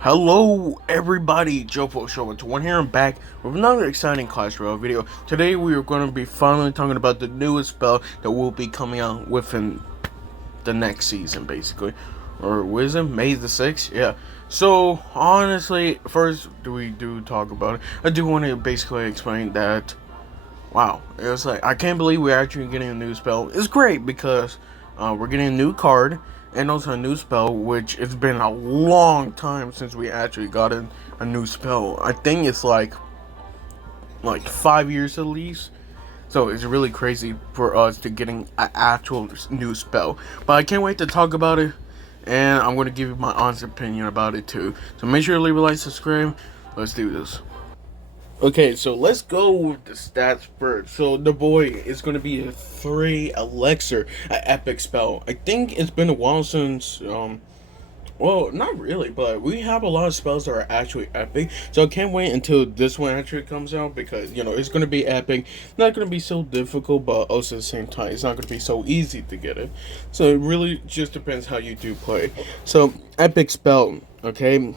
Hello everybody, Jopo Show 1 here. I'm back with another exciting Clash Royale video. Today we are going to be finally talking about the newest spell that will be coming out within the next season, basically. Or was it May the 6th? Yeah. So honestly, first we do talk about it. I do want to basically explain that. Wow, it was like I can't believe we're actually getting a new spell. It's great because we're getting a new card and also a new spell, which it's been a long time since we actually got a new spell. I think it's like 5 years at least. So it's really crazy for us to getting an actual new spell. But I can't wait to talk about it, and I'm going to give you my honest opinion about it too. So make sure to leave a like, subscribe. Let's do this. Okay, so let's go with the stats first. So the boy is going to be a 3 elixir, an epic spell. I think it's been a while since, well, not really, but we have a lot of spells that are actually epic. So I can't wait until this one actually comes out because, it's going to be epic. Not going to be so difficult, but also at the same time, it's not going to be so easy to get it. So it really just depends how you do play. So, epic spell, okay?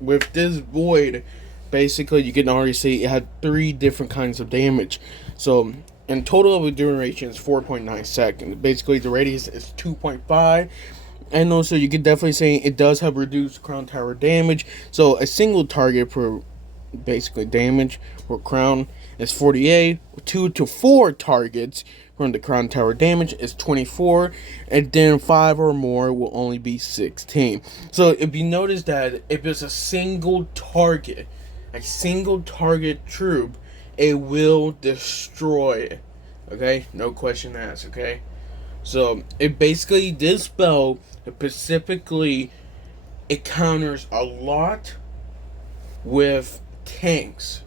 With this void, basically you can already see it had 3 different kinds of damage. So in total of the duration is 4.9 seconds. Basically the radius is 2.5, and also you can definitely say it does have reduced crown tower damage. So a single target per basically damage for crown is 48. 2 to 4 targets from the crown tower damage is 24, and then 5 or more will only be 16. So if you notice that if it's a single target troop, it will destroy it. Okay, no question asked. Okay, so it basically, this spell specifically, it counters a lot with tanks.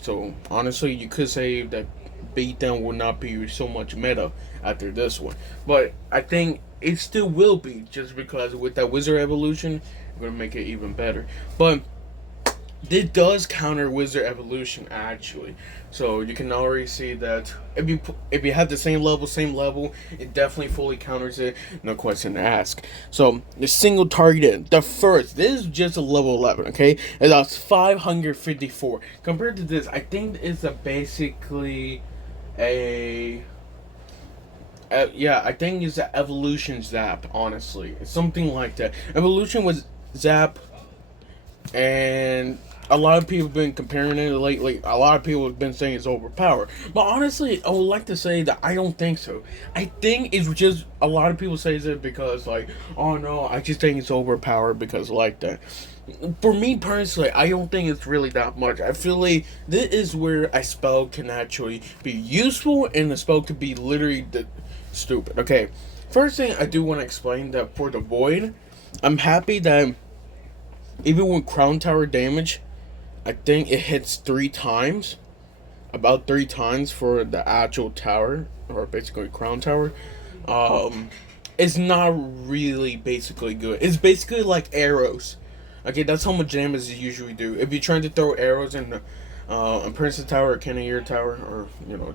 So honestly, you could say that beatdown will not be so much meta after this one, but I think it still will be, just because with that wizard evolution, we're gonna make it even better. But it does counter wizard evolution actually, so you can already see that if you have the same level, it definitely fully counters it, no question to ask. So the single targeted, the first, this is just a level 11, okay, and that's 554 compared to this. I think it's a basically a yeah, I think it's an evolution zap. Honestly, it's something like that. Evolution was zap, and a lot of people have been comparing it lately. A lot of people have been saying it's overpowered, but honestly, I would like to say that I don't think so. I think it's just a lot of people say it because, like, oh no, I just think it's overpowered because like that. For me personally, I don't think it's really that much. I feel like this is where a spell can actually be useful, and the spell could be literally stupid. Okay, first thing I do want to explain that for the void, I'm happy that even with crown tower damage, I think it hits 3 times, about 3 times for the actual tower, or basically crown tower. It's not really basically good. It's basically like arrows. Okay, that's how much damage you usually do. If you're trying to throw arrows in the Princess Tower or Cannoneer Tower, or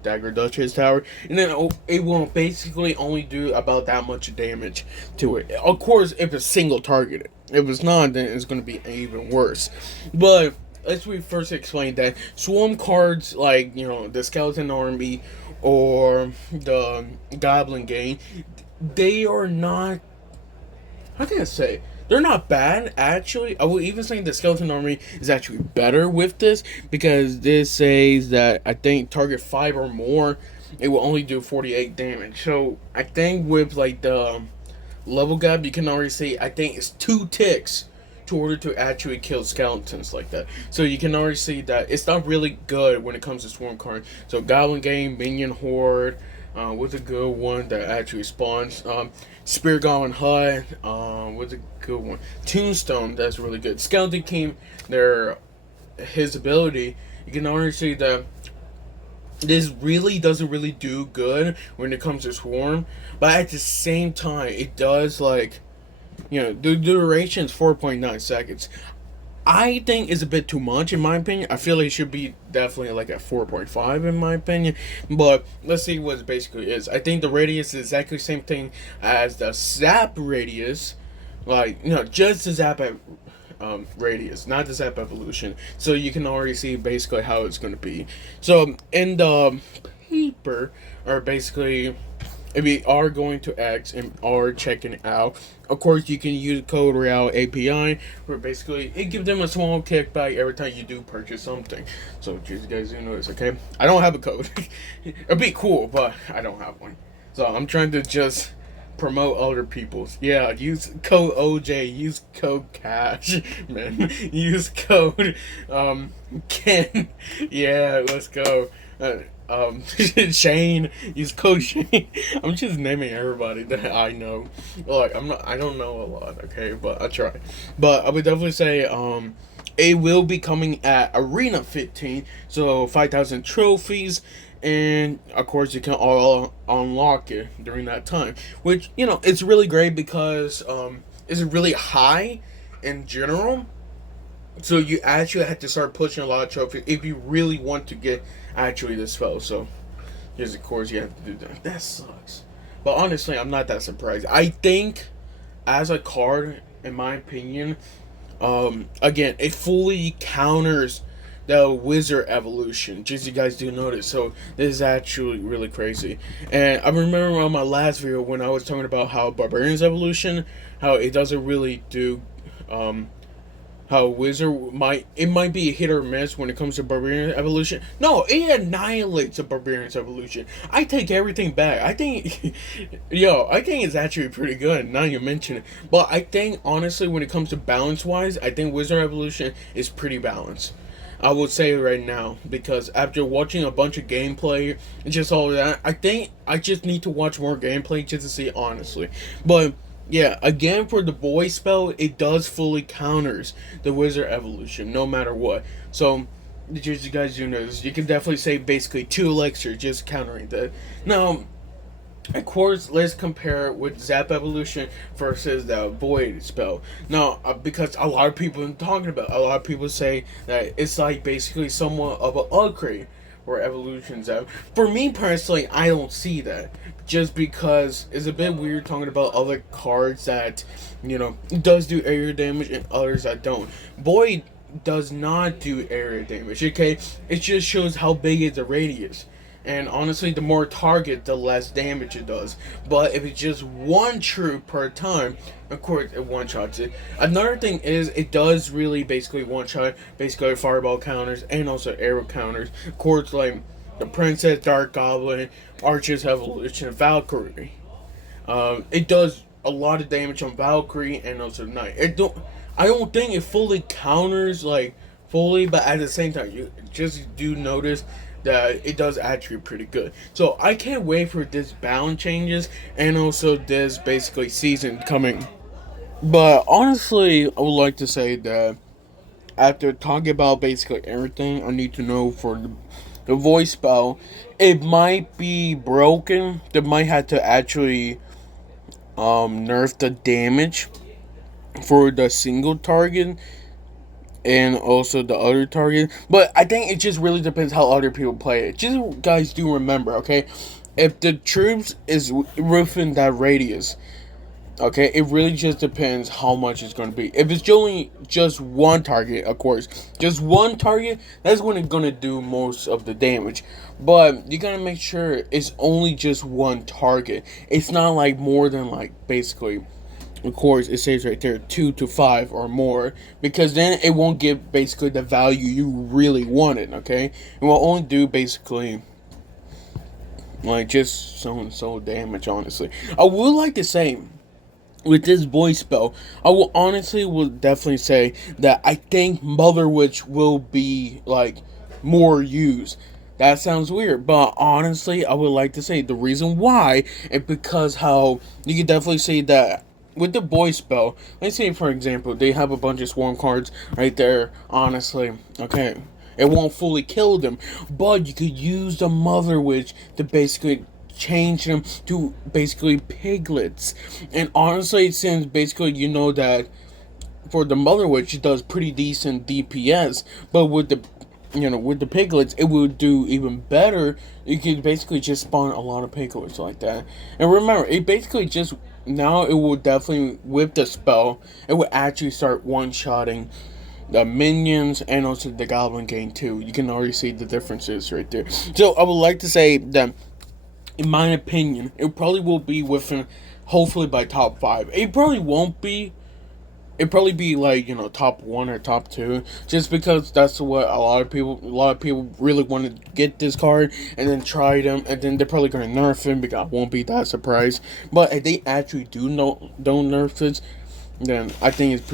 Dagger Duchess Tower, and then it will basically only do about that much damage to it. Of course, if it's single targeted. If it's not, then it's going to be even worse. But let's first explain that swarm cards like the Skeleton Army or the Goblin Gang, they are not. How can I say? They're not bad, actually. I will even say the Skeleton Army is actually better with this, because this says that I think target 5 or more, it will only do 48 damage. So I think with like the level gap, you can already see, I think it's 2 ticks to order to actually kill skeletons like that. So you can already see that it's not really good when it comes to swarm card. So Goblin Gang, Minion Horde was a good one that actually spawns. Spirit Goblin Hut was a good one. Tombstone, that's really good. Skeleton King, his ability, you can already see that this really doesn't really do good when it comes to swarm, but at the same time, it does, like, the duration is 4.9 seconds. I think it's a bit too much in my opinion. I feel like it should be definitely like at 4.5 in my opinion. But let's see what it basically is. I think the radius is exactly the same thing as the zap radius. Like, just the zap radius, not the Zap evolution. So you can already see basically how it's going to be. So in the paper, or basically, if you are going to X and are checking it out, of course you can use code Real API, where basically it gives them a small kickback every time you do purchase something. So just guys do know this, okay? I don't have a code. It'd be cool, but I don't have one. So I'm trying to just promote other people's. Yeah, use code OJ, use code Cash, man. Use code Ken. Yeah, let's go. Shane, use code Shane. I'm just naming everybody that I know. Look, I don't know a lot, okay, but I try. But I would definitely say it will be coming at Arena 15, so 5,000 trophies, and of course you can all unlock it during that time, which it's really great because it's really high in general. So you actually have to start pushing a lot of trophies if you really want to get actually the spell. So here's of course you have to do that. That sucks. But honestly, I'm not that surprised. I think as a card, in my opinion, again, it fully counters the wizard evolution. Just you guys do notice. So this is actually really crazy. And I remember on my last video when I was talking about how barbarian's evolution, how it doesn't really do how wizard might be a hit or miss when it comes to barbarian evolution. No, it annihilates a barbarian's evolution. I take everything back. I think I think it's actually pretty good now you mention it. But I think honestly when it comes to balance wise, I think wizard evolution is pretty balanced. I would say right now, because after watching a bunch of gameplay and just all that, I think I just need to watch more gameplay just to see honestly. But yeah, again, for the boy spell, it does fully counters the wizard evolution, no matter what. So, just you guys do know this, you can definitely say basically 2 elixir just countering that. Now, of course, let's compare it with Zap evolution versus the void spell. Now, because a lot of people are talking about, a lot of people say that it's like basically somewhat of an upgrade or evolutions out. For me personally, I don't see that. Just because it's a bit weird talking about other cards that, does do area damage and others that don't. Void does not do area damage, okay? It just shows how big is the radius. And honestly, the more target, the less damage it does. But if it's just one troop per time, of course, it one-shots it. Another thing is, it does really basically one-shot, basically fireball counters, and also arrow counters. Of course, like the Princess, Dark Goblin, Archer's Evolution, Valkyrie. It does a lot of damage on Valkyrie and also Knight. I don't think it fully counters, like, fully, but at the same time, you just do notice that it does actually pretty good. So I can't wait for this balance changes and also this basically season coming. But honestly, I would like to say that after talking about basically everything I need to know for the voice spell, it might be broken. They might have to actually nerf the damage for the single target and also the other target. But I think it just really depends how other people play it. Just guys do remember, okay? If the troops is within that radius, okay, it really just depends how much it's going to be. If it's only just one target, of course, just one target, that's when it's going to do most of the damage. But you got to make sure it's only just one target. It's not like more than like basically, of course, it says right there 2 to 5 or more, because then it won't give basically the value you really wanted, okay? It will only do basically like just so and so damage, honestly. I would like to say with this voice spell, I will honestly definitely say that I think Mother Witch will be like more used. That sounds weird, but honestly, I would like to say the reason why is because how you can definitely say that with the boy spell, let's say for example, they have a bunch of swarm cards right there, honestly, okay, it won't fully kill them, but you could use the Mother Witch to basically change them to basically piglets. And honestly, since basically that for the Mother Witch it does pretty decent DPS, but with the piglets it will do even better. You can basically just spawn a lot of piglets like that. And remember, it basically just now it will definitely, with the spell, it will actually start one-shotting the minions and also the Goblin Gang too. You can already see the differences right there. So I would like to say that, in my opinion, it probably will be within, hopefully by top 5. It probably won't be. It'd probably be like, top 1 or top 2, just because that's what a lot of people really want to get this card and then try them, and then they're probably gonna nerf him because I won't be that surprised. But if they actually don't nerf this, then I think it's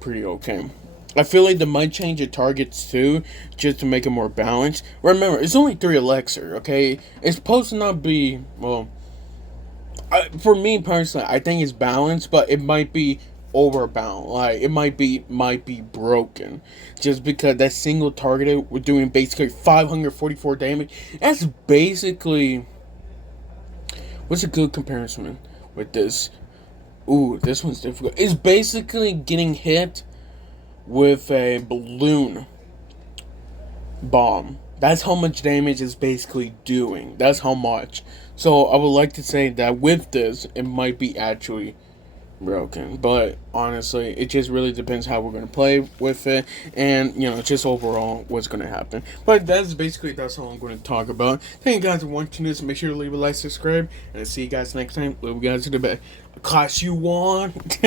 pretty okay. I feel like they might change the targets too, just to make it more balanced. Remember, it's only 3 elixir, okay? It's supposed to not be, well, for me personally, I think it's balanced, but it might be overbound. Like it might be broken, just because that single targeted we're doing basically 544 damage. That's basically, what's a good comparison with this? Ooh, this one's difficult. It's basically getting hit with a balloon bomb. That's how much damage it's basically doing. That's how much. So I would like to say that with this, it might be actually broken. But honestly, it just really depends how we're going to play with it, and just overall what's going to happen. But that's all I'm going to talk about. Thank you guys for watching this. Make sure to leave a like, subscribe, and I'll see you guys next time. Love you guys to the bed. Class you want.